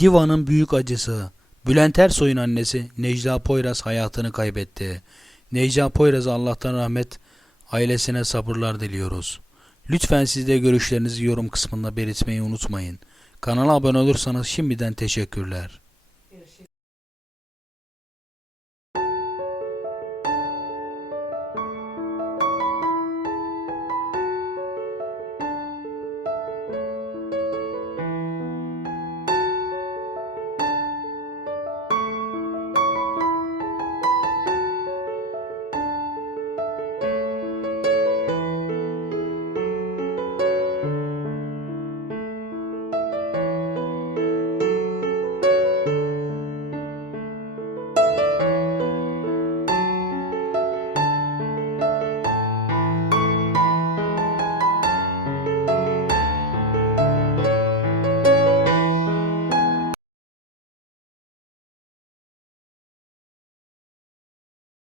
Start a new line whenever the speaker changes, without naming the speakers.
Diva'nın büyük acısı. Bülent Ersoy'un annesi Necla Poyraz hayatını kaybetti. Necla Poyraz'a Allah'tan rahmet, ailesine sabırlar diliyoruz. Lütfen siz de görüşlerinizi yorum kısmında belirtmeyi unutmayın. Kanala abone olursanız şimdiden teşekkürler.